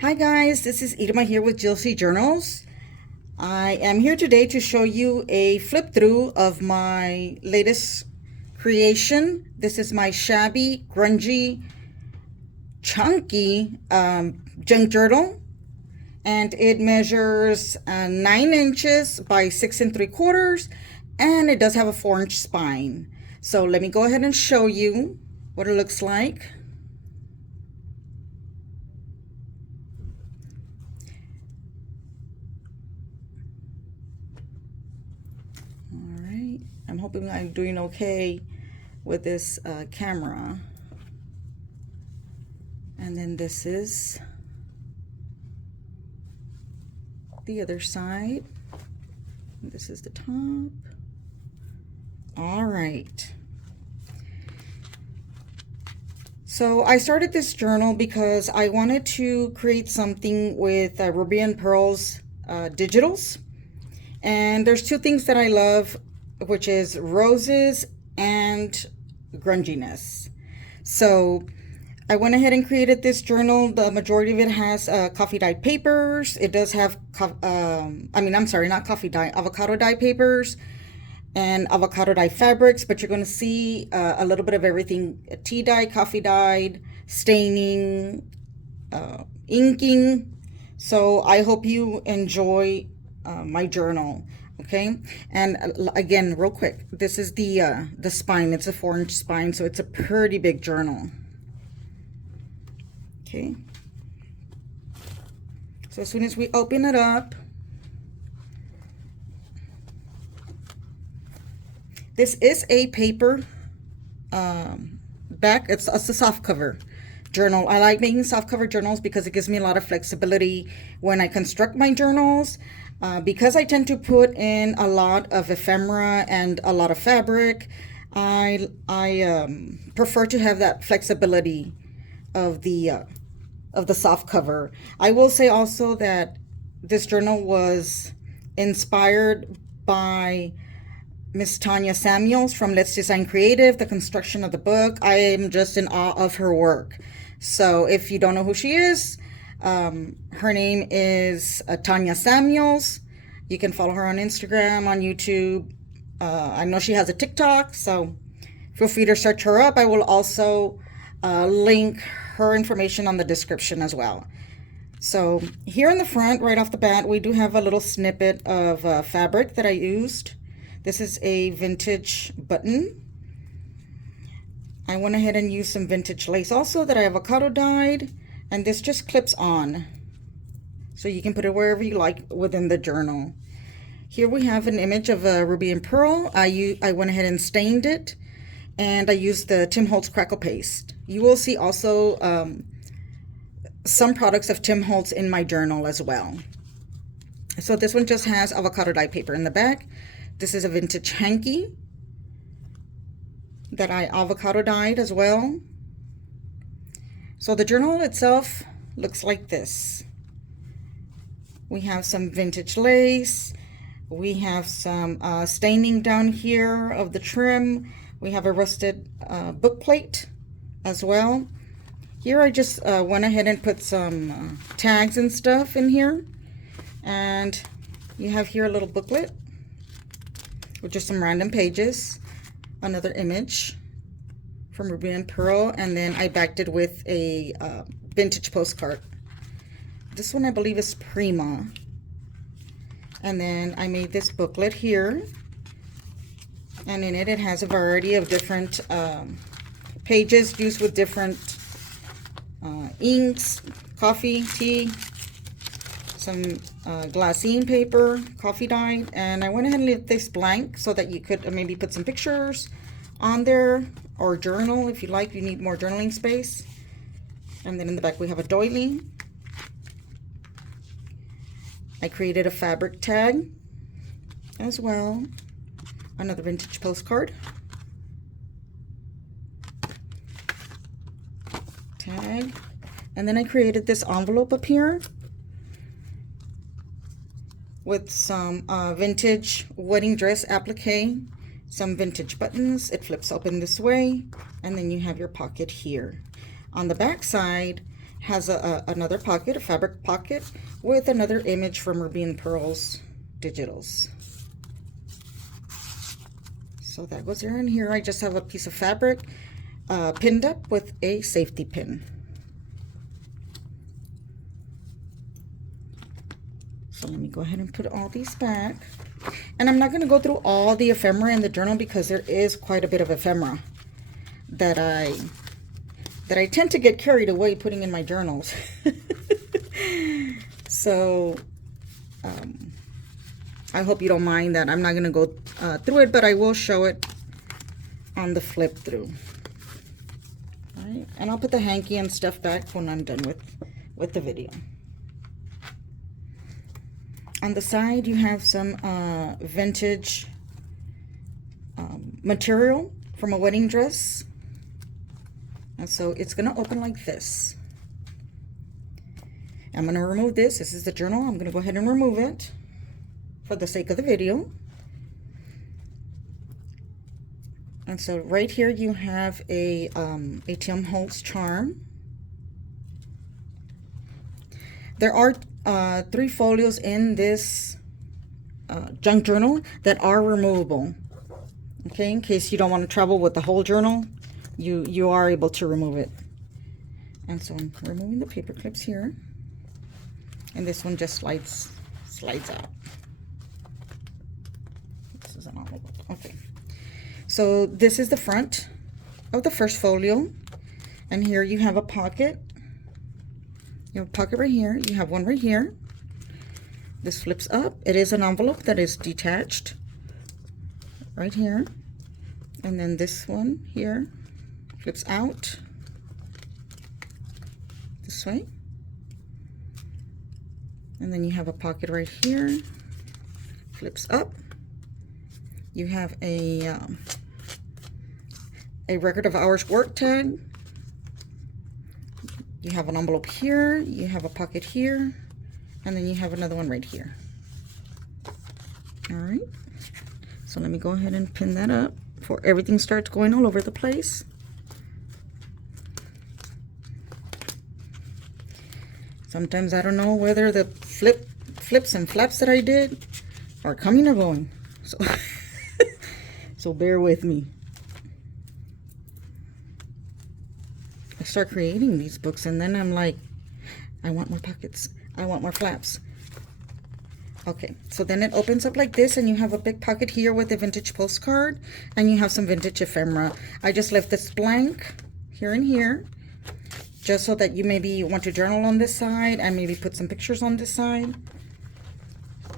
Hi guys, this is Irma here with GLC Journals. I am here today to show you a flip through of my latest creation. This is my shabby, grungy, chunky junk journal, and it measures 9 inches by 6 3/4, and it does have a 4-inch spine. So let me go ahead and show you what it looks like. I'm hoping I'm doing okay with this camera. And then this is the other side. This is the top. All right. So I started this journal because I wanted to create something with Ruby and Pearl's digitals. And there's two things that I love, which is roses and grunginess. So I went ahead and created this journal. The majority of it has coffee dyed papers. It does have, not coffee dye, avocado dye papers and avocado dye fabrics, but you're going to see a little bit of everything: tea dye, coffee dyed, staining, inking. So I hope you enjoy my journal. Okay, and again, real quick, this is the spine. It's a 4-inch spine, so it's a pretty big journal. Okay, so as soon as we open it up, this is a paper back. It's a soft cover journal. I like making soft cover journals because it gives me a lot of flexibility when I construct my journals. Because I tend to put in a lot of ephemera and a lot of fabric, I prefer to have that flexibility of the soft cover. I will say also that this journal was inspired by Miss Tanya Samuels from Let's Design Creative, the construction of the book. I am just in awe of her work. So if you don't know who she is, her name is Tanya Samuels. You can follow her on Instagram, on YouTube. I know she has a TikTok, so feel free to search her up. I will also link her information on the description as well. So here in the front, right off the bat, we do have a little snippet of fabric that I used. This is a vintage button. I went ahead and used some vintage lace also that I avocado dyed, and this just clips on. So you can put it wherever you like within the journal. Here we have an image of a Ruby and Pearl. I went ahead and stained it, and I used the Tim Holtz crackle paste. You will see also some products of Tim Holtz in my journal as well. So this one just has avocado dye paper in the back. This is a vintage hanky that I avocado dyed as well. So the journal itself looks like this. We have some vintage lace. We have some staining down here of the trim. We have a rusted book plate as well. Here I just went ahead and put some tags and stuff in here. And you have here a little booklet with just some random pages. Another image from Ruby and Pearl, and then I backed it with a vintage postcard. This one I believe is Prima. And then I made this booklet here, and in it has a variety of different pages used with different inks, coffee, tea, some glassine paper, coffee dye, and I went ahead and left this blank so that you could maybe put some pictures on there, or journal if you like. You need more journaling space. And then in the back we have a doily. I created a fabric tag as well. Another vintage postcard. Tag. And then I created this envelope up here with some vintage wedding dress applique, some vintage buttons. It flips open this way, and then you have your pocket here. On the back side has another pocket, a fabric pocket, with another image from Ruby and Pearls Digitals. So that goes there. And here I just have a piece of fabric pinned up with a safety pin. So let me go ahead and put all these back. And I'm not going to go through all the ephemera in the journal because there is quite a bit of ephemera that I tend to get carried away putting in my journals. So I hope you don't mind that I'm not going to go through it, but I will show it on the flip through. All right, and I'll put the hanky and stuff back when I'm done with the video. On the side, you have some vintage material from a wedding dress. And so it's going to open like this. I'm going to remove this. This is the journal. I'm going to go ahead and remove it for the sake of the video. And so right here you have a Tim Holtz charm. There are 3 folios in this junk journal that are removable. Okay, in case you don't want to travel with the whole journal, you are able to remove it. And so I'm removing the paper clips here, and this one just slides out. This is an envelope. Okay, so this is the front of the first folio, and here you have a pocket. You have a pocket right here. You have one right here. This flips up. It is an envelope that is detached right here. And then this one here flips out this way. And then you have a pocket right here. Flips up. You have a record of hours work tag. You have an envelope here, you have a pocket here, and then you have another one right here. All right, so let me go ahead and pin that up before everything starts going all over the place. Sometimes I don't know whether the flips and flaps that I did are coming or going. So, so bear with me. I start creating these books and then I'm like, I want more pockets. I want more flaps. Okay, so then it opens up like this and you have a big pocket here with a vintage postcard and you have some vintage ephemera. I just left this blank here and here just so that you maybe want to journal on this side and maybe put some pictures on this side.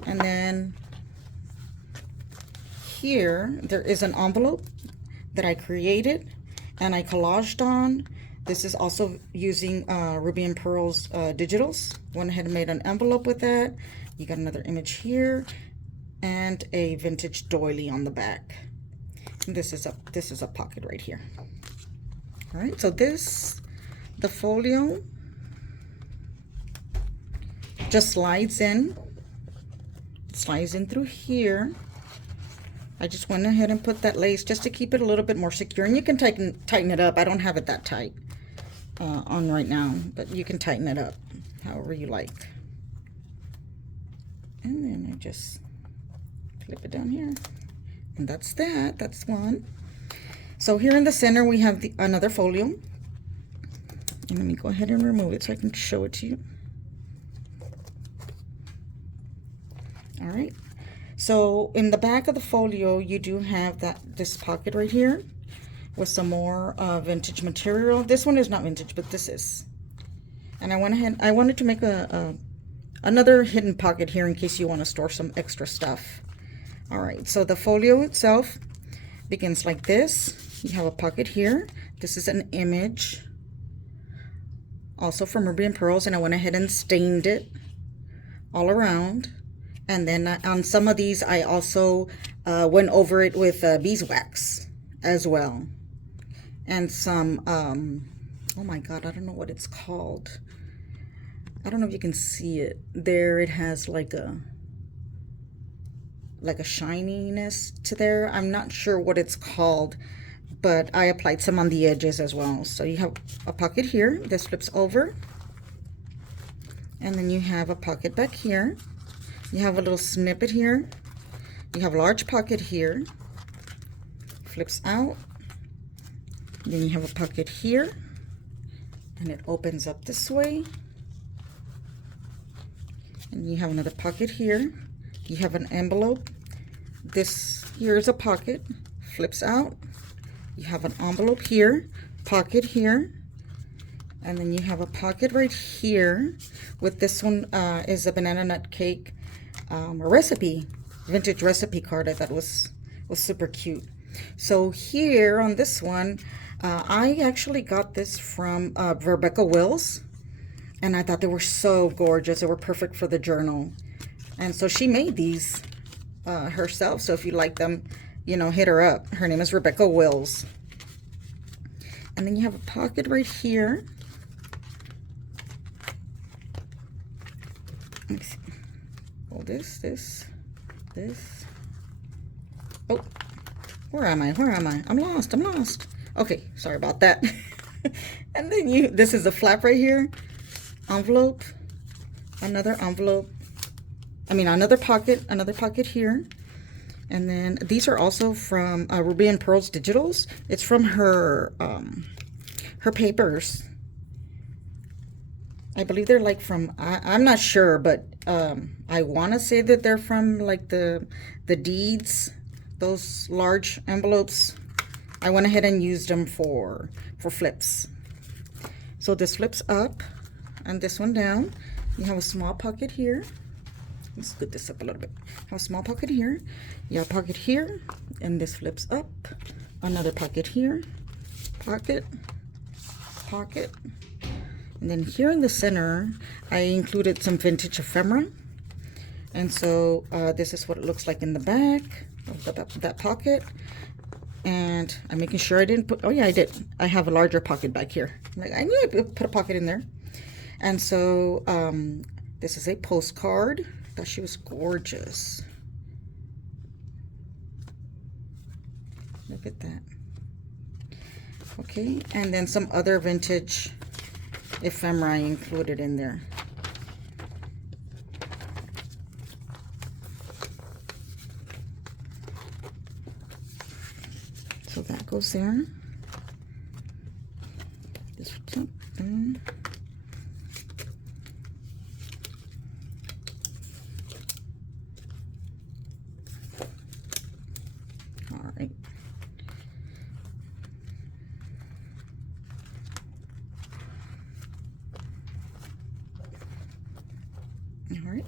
And then here there is an envelope that I created and I collaged on. This is also using Ruby and Pearls Digitals. Went ahead and made an envelope with that. You got another image here and a vintage doily on the back. And this is a pocket right here. All right, so the folio just slides in. It slides in through here. I just went ahead and put that lace just to keep it a little bit more secure. And you can tighten it up. I don't have it that tight on right now, but you can tighten it up however you like. And then I just clip it down here. And that's that. That's one. So here in the center we have another folio. And let me go ahead and remove it so I can show it to you. All right. So in the back of the folio, you do have this pocket right here with some more vintage material. This one is not vintage, but this is. And I wanted to make another hidden pocket here in case you want to store some extra stuff. All right, so the folio itself begins like this. You have a pocket here. This is an image, also from Ruby and Pearls, and I went ahead and stained it all around. And then on some of these, I also went over it with beeswax as well. And some, oh my God, I don't know what it's called. I don't know if you can see it. There it has like a shininess to there. I'm not sure what it's called, but I applied some on the edges as well. So you have a pocket here. This flips over. And then you have a pocket back here. You have a little snippet here. You have a large pocket here. Flips out. Then you have a pocket here. And it opens up this way. And you have another pocket here. You have an envelope. This here is a pocket. Flips out. You have an envelope here. Pocket here. And then you have a pocket right here. With this one is a banana nut cake recipe, vintage recipe card. I thought was super cute. So here on this one, I actually got this from Rebecca Wills, and I thought they were so gorgeous. They were perfect for the journal, and so she made these herself. So if you like them, you know, hit her up. Her name is Rebecca Wills. And then you have a pocket right here. Let me see. Oh, this. Oh, where am I? I'm lost. Okay, sorry about that. And then this is a flap right here. Envelope. Another envelope. Another pocket here. And then these are also from Ruby and Pearls Digitals. It's from her papers. I believe they're like from, I'm not sure, but I want to say that they're from like the deeds, those large envelopes. I went ahead and used them for flips. So this flips up and this one down. You have a small pocket here. Let's scoot this up a little bit. Have a small pocket here. You have a pocket here, and this flips up. Another pocket here. Pocket. And then here in the center, I included some vintage ephemera. And so this is what it looks like in the back of that pocket. And I'm making sure I didn't put, oh yeah, I did. I have a larger pocket back here. Like, I knew I put a pocket in there. And so this is a postcard. I thought she was gorgeous. Look at that. Okay, and then some other vintage ephemera I included in there. So that goes there. This something. All right. All right.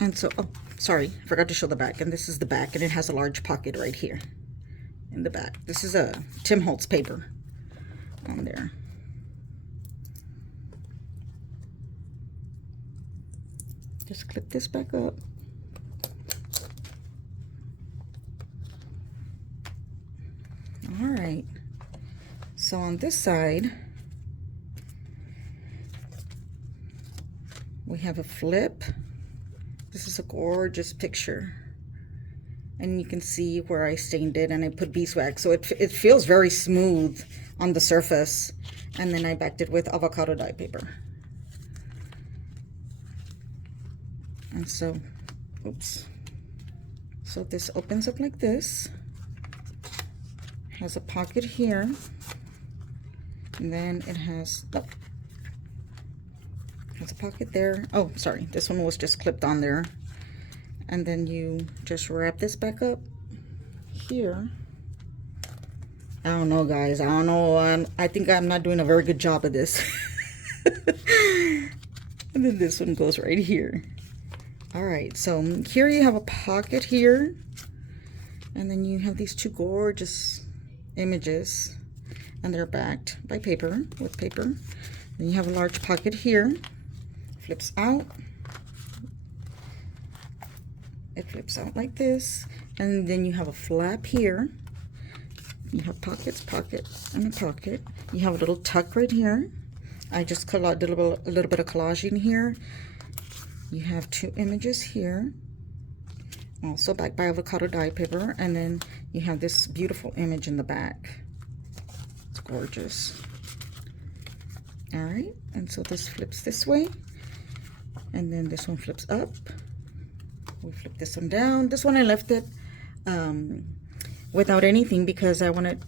And so, oh, sorry, I forgot to show the back. And this is the back, and it has a large pocket right here in the back. This is a Tim Holtz paper on there. Just clip this back up. All right. So on this side, we have a flip. This is a gorgeous picture. And you can see where I stained it, and I put beeswax. So it feels very smooth on the surface. And then I backed it with avocado dye paper. And so, oops. So this opens up like this. Has a pocket here. And then it has, oh, has a pocket there. Oh, sorry. This one was just clipped on there. And then you just wrap this back up here. I don't know, guys. I don't know. I think I'm not doing a very good job of this. And then this one goes right here. All right. So here you have a pocket here. And then you have these two gorgeous images. And they're backed by paper, with paper. Then you have a large pocket here. Flips out. It flips out like this, and then you have a flap here. You have pockets, pocket, and a pocket. You have a little tuck right here. I just did a little bit of collaging here. You have two images here, also backed by avocado dye paper, and then you have this beautiful image in the back. It's gorgeous. All right, and so this flips this way. And then this one flips up. We flip this one down. This one I left it without anything because I wanted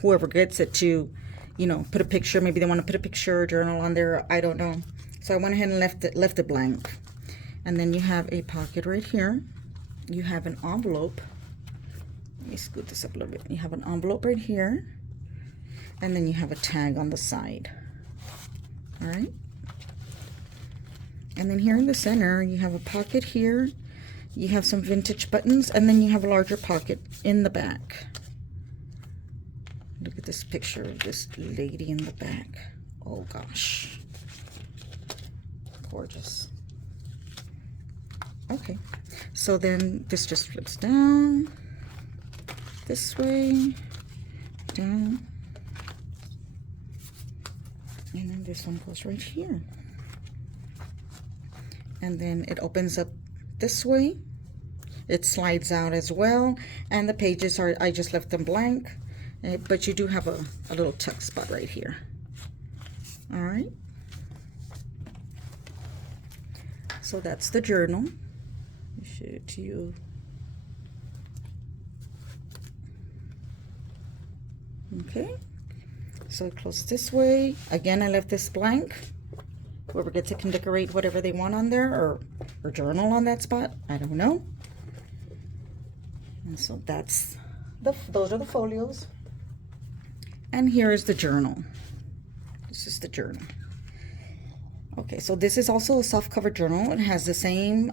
whoever gets it to, you know, put a picture. Maybe they want to put a picture or journal on there. I don't know. So I went ahead and left it blank. And then you have a pocket right here. You have an envelope. Let me scoot this up a little bit. You have an envelope right here. And then you have a tag on the side. All right. And then here in the center, you have a pocket here. You have some vintage buttons, and then you have a larger pocket in the back. Look at this picture of this lady in the back. Oh gosh. Gorgeous. Okay, so then this just flips down this way, down, and then this one goes right here. And then it opens up this way. It slides out as well, and the pages are, I just left them blank, but you do have a little tuck spot right here. All right. So that's the journal. Show it to you. Okay. So it closes this way. Again, I left this blank. Whoever gets it can decorate whatever they want on there, or journal on that spot. I don't know. And so that's those are the folios. And here is the journal. This is the journal. Okay, so this is also a soft cover journal. It has the same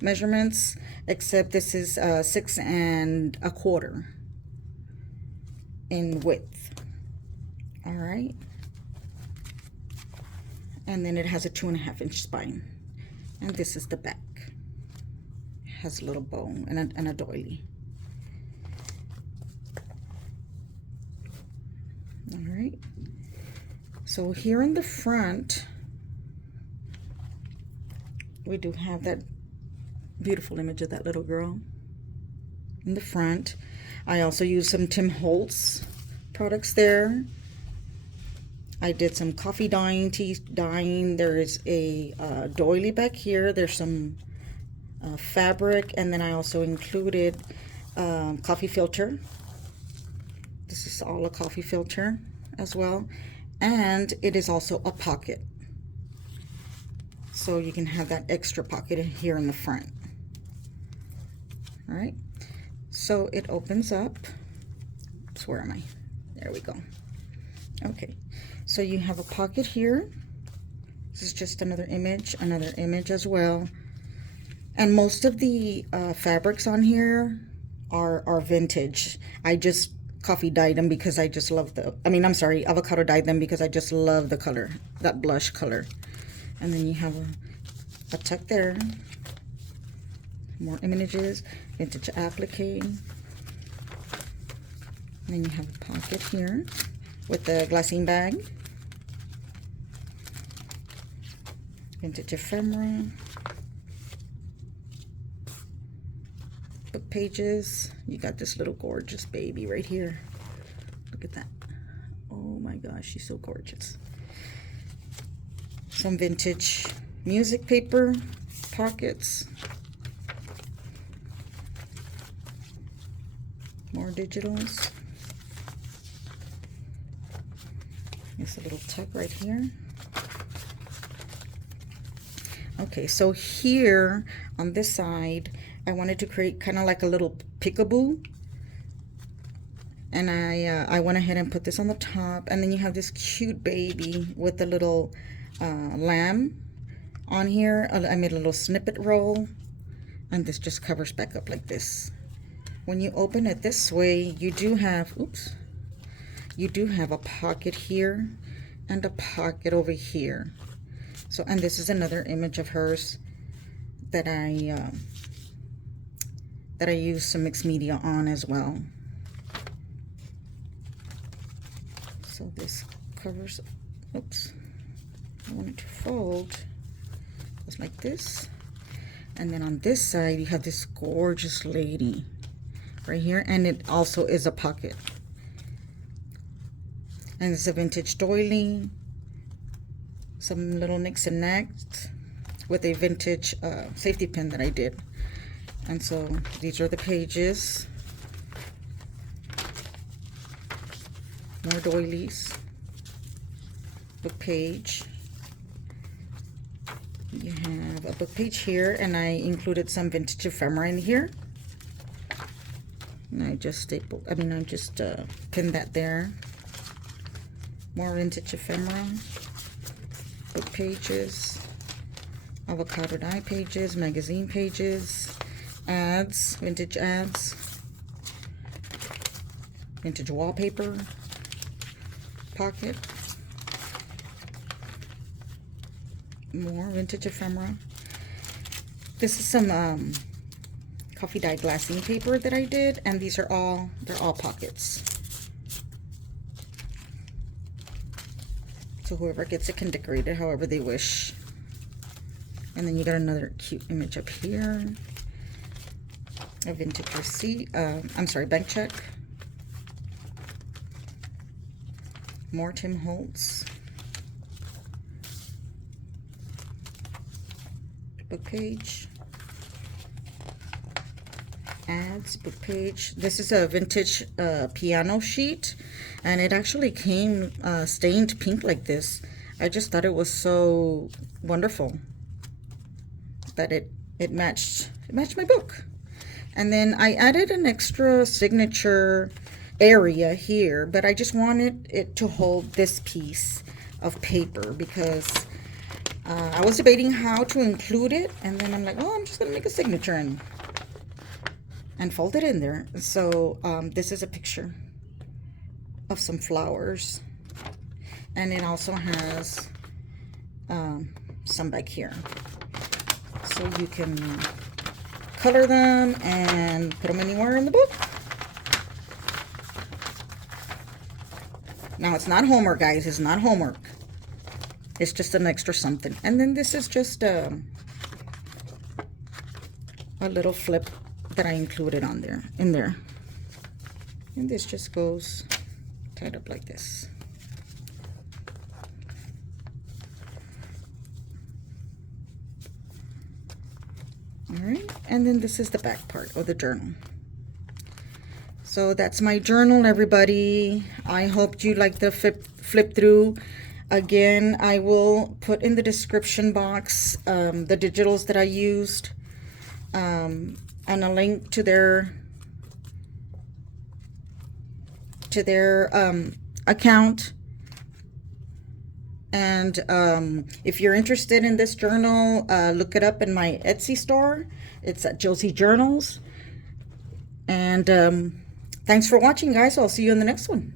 measurements, except this is 6 1/4 in width. All right. And then it has a 2.5-inch spine. And this is the back. It has a little bow and a doily. All right. So here in the front, we do have that beautiful image of that little girl in the front. I also used some Tim Holtz products there. I did some coffee dyeing, tea dyeing. There is a doily back here. There's some fabric, and then I also included coffee filter. This is all a coffee filter as well. And it is also a pocket. So you can have that extra pocket here in the front. All right. So it opens up. So where am I? There we go. Okay. So you have a pocket here. This is just another image as well. And most of the fabrics on here are vintage. I just coffee dyed them because I just love avocado dyed them because I just love the color, that blush color. And then you have a tuck there. More images, vintage applique. And then you have a pocket here with the glassine bag. Vintage ephemera. Book pages. You got this little gorgeous baby right here. Look at that. Oh my gosh, she's so gorgeous. Some vintage music paper pockets. More digitals. There's a little tuck right here. Okay, so here on this side, I wanted to create kind of like a little peekaboo. And I went ahead and put this on the top. And then you have this cute baby with a little lamb on here. I made a little snippet roll. And this just covers back up like this. When you open it this way, you do have, you do have a pocket here and a pocket over here. So, and this is another image of hers that I used some mixed media on as well. So this covers, I wanted to fold, goes like this. And then on this side, you have this gorgeous lady right here, and it also is a pocket. And it's a vintage doily. some little nicks and necks with a vintage safety pin that I did. And so these are the pages. More doilies. Book page. You have a book page here, and I included some vintage ephemera in here. And I just pinned that there. More vintage ephemera. Book pages. Avocado die pages. Magazine pages. Ads. Vintage ads. Vintage wallpaper. Pocket. More vintage ephemera. This is some coffee dye glassine paper that I did, and these are they're all pockets. So whoever gets it can decorate it however they wish. And then you got another cute image up here. A vintage receipt. I'm sorry, bank check. More Tim Holtz. Book page. Ads, book page. This is a vintage piano sheet, and it actually came stained pink like this. I just thought it was so wonderful that it matched my book. And then I added an extra signature area here, but I just wanted it to hold this piece of paper because I was debating how to include it, and then I'm like, oh, I'm just gonna make a signature and fold it in there. So this is a picture of some flowers, and it also has some back here, so you can color them and put them anywhere in the book. Now it's not homework, guys. It's not homework. It's just an extra something. And then this is just a little flip that I included in there. And this just goes tied up like this. All right, and then this is the back part of the journal. So that's my journal, everybody. I hope you like the flip through. Again, I will put in the description box the digitals that I used, and a link to their account. And if you're interested in this journal, look it up in my Etsy store. It's at Josie Journals. And thanks for watching, guys. I'll see you in the next one.